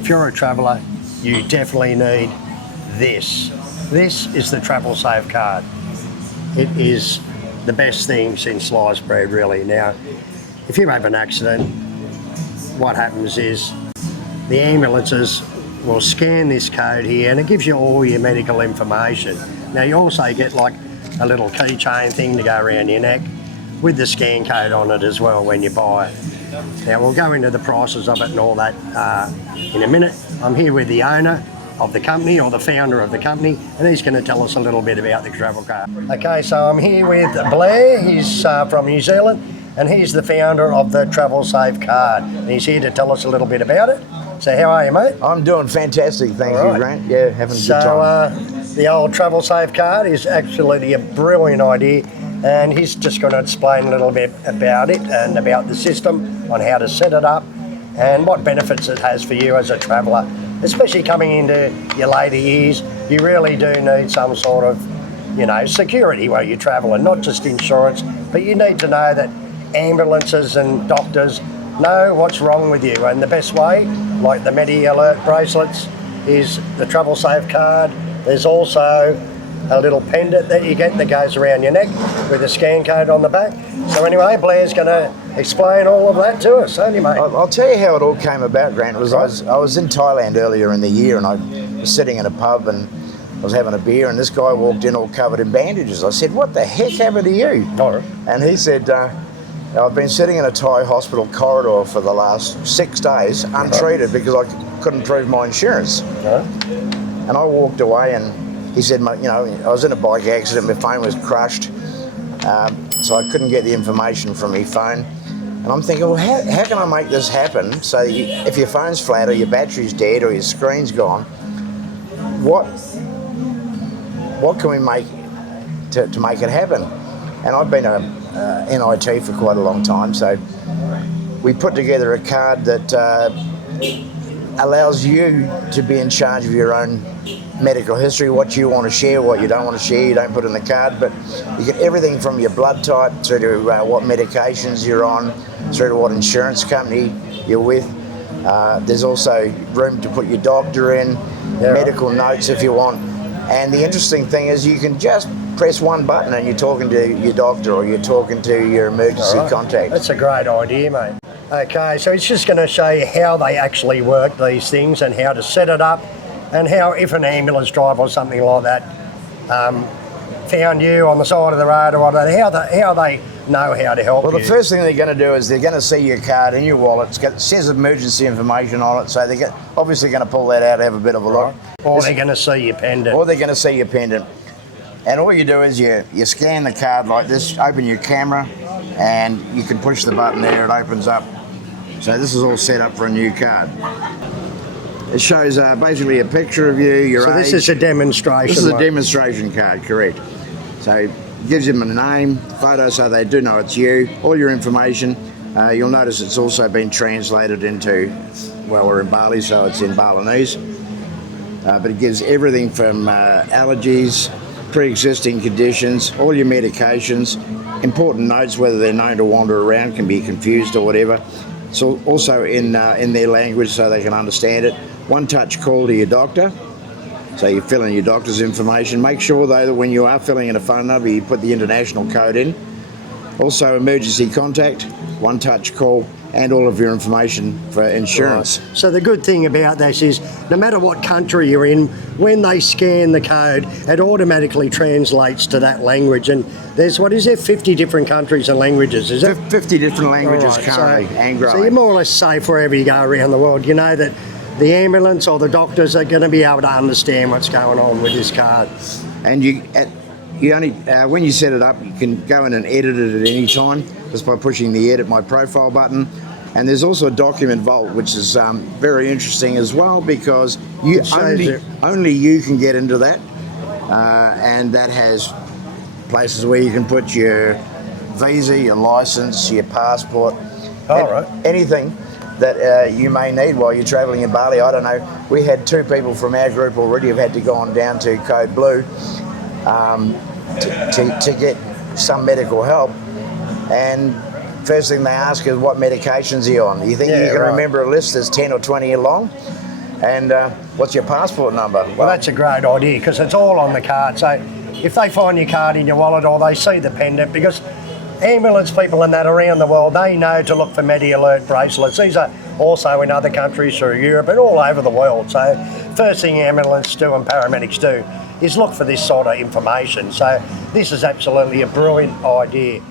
if you're a traveller, you definitely need this. This is the Travelsafe Card. It is the best thing since sliced bread, really. Now, if you have an accident, what happens is the ambulances will scan this code here and it gives you all your medical information. Now, you also get like a little keychain thing to go around your neck with the scan code on it as well when you buy it. Now, we'll go into the prices of it and all that in a minute. I'm here with the owner of the company, or the founder of the company, and he's going to tell us a little bit about the travel card. Okay, so I'm here with Blair. He's from New Zealand, and he's the founder of the Travelsafe Card. And he's here to tell us a little bit about it. So how are you, mate? I'm doing fantastic, thank you, Grant. Yeah, having a good time. The old Travelsafe Card is actually a brilliant idea, and he's just going to explain a little bit about it and about the system, on how to set it up and what benefits it has for you as a traveller. Especially coming into your later years, you really do need some sort of, you know, security while you're travelling, not just insurance, but you need to know that ambulances and doctors know what's wrong with you. And the best way, like the Medi Alert bracelets, is the Travelsafe Card. There's also a little pendant that you get that goes around your neck with a scan code on the back. So anyway, Blair's going to explain all of that to us, ain't he, mate? I'll tell you how it all came about, Grant. I was in Thailand earlier in the year, and I was sitting in a pub and I was having a beer, and this guy walked in all covered in bandages. I said, "What the heck happened to you?" Oh. And he said, "I've been sitting in a Thai hospital corridor for the last 6 days, untreated, because I couldn't prove my insurance." And I walked away, and he said, "You know, I was in a bike accident, my phone was crushed, so I couldn't get the information from my phone." And I'm thinking, well, how can I make this happen? So if your phone's flat, or your battery's dead, or your screen's gone, what can we make to make it happen? And I've been in IT for quite a long time, so we put together a card that allows you to be in charge of your own medical history, what you want to share, what you don't want to share, you don't put in the card, but you get everything from your blood type through to what medications you're on, through to what insurance company you're with. There's also room to put your doctor in, medical notes if you want. And the interesting thing is you can just press one button and you're talking to your doctor, or you're talking to your emergency contact. That's a great idea, mate. Okay, so it's just going to show you how they actually work, these things, and how to set it up, and how, if an ambulance driver or something like that found you on the side of the road or whatever, how they know how to help you. Well, the first thing they're going to do is they're going to see your card in your wallet. It says emergency information on it, so they're obviously going to pull that out, have a bit of a look. Or they're going to see your pendant. And all you do is you scan the card like this, open your camera, and you can push the button there, it opens up. So this is all set up for a new card. It shows basically a picture of you, your age. So this is a demonstration. This is a demonstration card, correct. So it gives them a name, photo, so they do know it's you, all your information. You'll notice it's also been translated into, well, we're in Bali, so it's in Balinese. But it gives everything from allergies, pre-existing conditions, all your medications, important notes, whether they're known to wander around, can be confused or whatever. It's also in their language so they can understand it. One-touch call to your doctor. So you fill in your doctor's information. Make sure, though, that when you are filling in a phone number, you put the international code in. Also, emergency contact, one-touch call, and all of your information for insurance. Right. So the good thing about this is, no matter what country you're in, when they scan the code, it automatically translates to that language. And there's, 50 different countries and languages, is it? 50 different languages currently, and growing. So you're more or less safe wherever you go around the world. You know that the ambulance or the doctors are going to be able to understand what's going on with this card. And when you set it up, you can go in and edit it at any time just by pushing the Edit My Profile button. And there's also a document vault, which is very interesting as well, because only you can get into that. And that has places where you can put your visa, your license, your passport, anything that you may need while you're travelling in Bali. I don't know, we had 2 people from our group already have had to go on down to Code Blue to get some medical help, and first thing they ask is what medications are you on. You think you can remember a list that's 10 or 20 long? And what's your passport number? Well, that's a great idea because it's all on the card. So if they find your card in your wallet or they see the pendant, because ambulance people and that around the world, they know to look for Medi-Alert bracelets. These are also in other countries through Europe and all over the world. So first thing ambulance do and paramedics do is look for this sort of information. So this is absolutely a brilliant idea.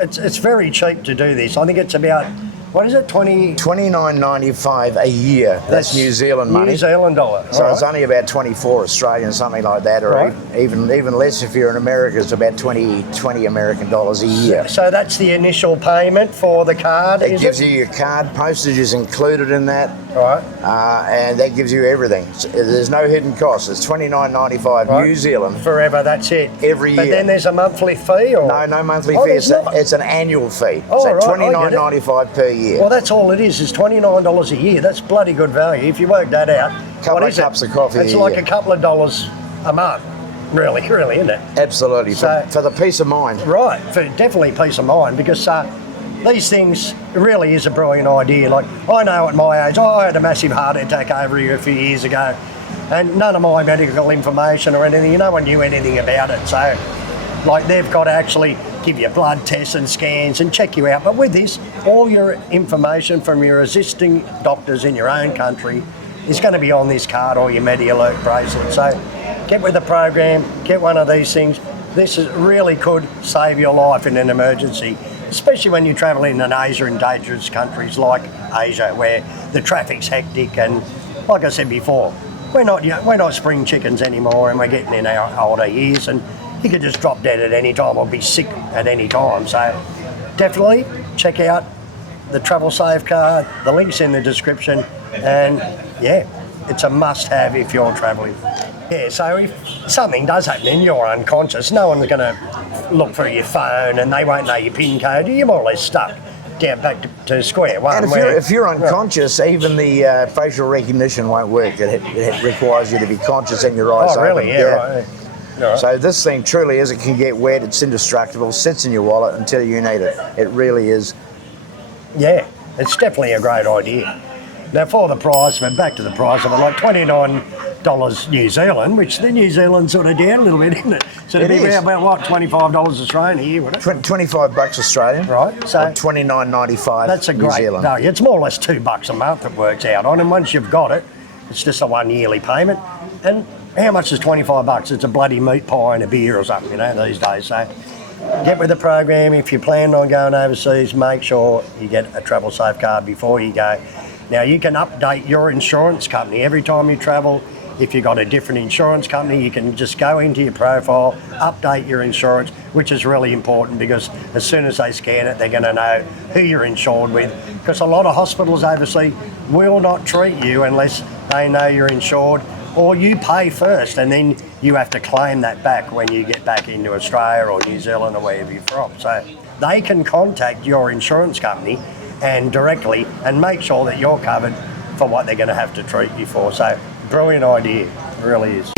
It's very cheap to do this. I think it's about, what is it, $29.95 a year. That's New Zealand money. New Zealand dollar. So it's only about 24 Australian, something like that, or even less if you're in America. It's about 20 American dollars a year. So that's the initial payment for the card. It gives you your card. Postage is included in that. Right. And that gives you everything. There's no hidden cost. It's $29.95 New Zealand. Forever, that's it. Every year. But then there's a monthly fee? Or? No monthly fee. It's an annual fee. So $29.95 per year. Well, that's all it is $29 a year. That's bloody good value. If you work that out, couple of cups of coffee. It's like a couple of dollars a month. Really, isn't it? Absolutely. So, for the peace of mind. Right, for definitely peace of mind, because these things really is a brilliant idea. Like, I know at my age, I had a massive heart attack over here a few years ago, and none of my medical information or anything, no one knew anything about it. So, like, they've got to actually give you blood tests and scans and check you out. But with this, all your information from your existing doctors in your own country is going to be on this card or your Medi-Alert bracelet. So get with the program, get one of these things. This really could save your life in an emergency, especially when you're travelling in Asia and dangerous countries like Asia, where the traffic's hectic. And like I said before, we're not spring chickens anymore, and we're getting in our older years, and you could just drop dead at any time or be sick at any time. So definitely check out the Travelsafe Card. The link's in the description, and yeah, it's a must-have if you're travelling. Yeah, so if something does happen and you're unconscious, no one's going to look for your phone and they won't know your PIN code. You're more or less stuck down back to square one. And if you're unconscious, even the facial recognition won't work. It requires you to be conscious and your eyes open. Oh, really? Yeah. Right. Right. So this thing truly is, it can get wet, it's indestructible, sits in your wallet until you need it. It really is. Yeah, it's definitely a great idea. Now for the price, we're back to the price of it, like $29 New Zealand, which the New Zealand's sort of down a little bit, isn't it? So it'd be about what, $25 Australian a year, wouldn't it? $25 Australian. Right. So $29.95 that's a great value. It's more or less $2 a month it works out on, and once you've got it, it's just a one yearly payment. And how much is $25? It's a bloody meat pie and a beer or something, these days. So get with the program. If you're planning on going overseas, make sure you get a Travelsafe card before you go. Now, you can update your insurance company every time you travel. If you've got a different insurance company, you can just go into your profile, update your insurance, which is really important because as soon as they scan it, they're going to know who you're insured with. Because a lot of hospitals overseas will not treat you unless they know you're insured, or you pay first and then you have to claim that back when you get back into Australia or New Zealand or wherever you're from. So they can contact your insurance company and directly and make sure that you're covered for what they're going to have to treat you for. So brilliant idea, it really is.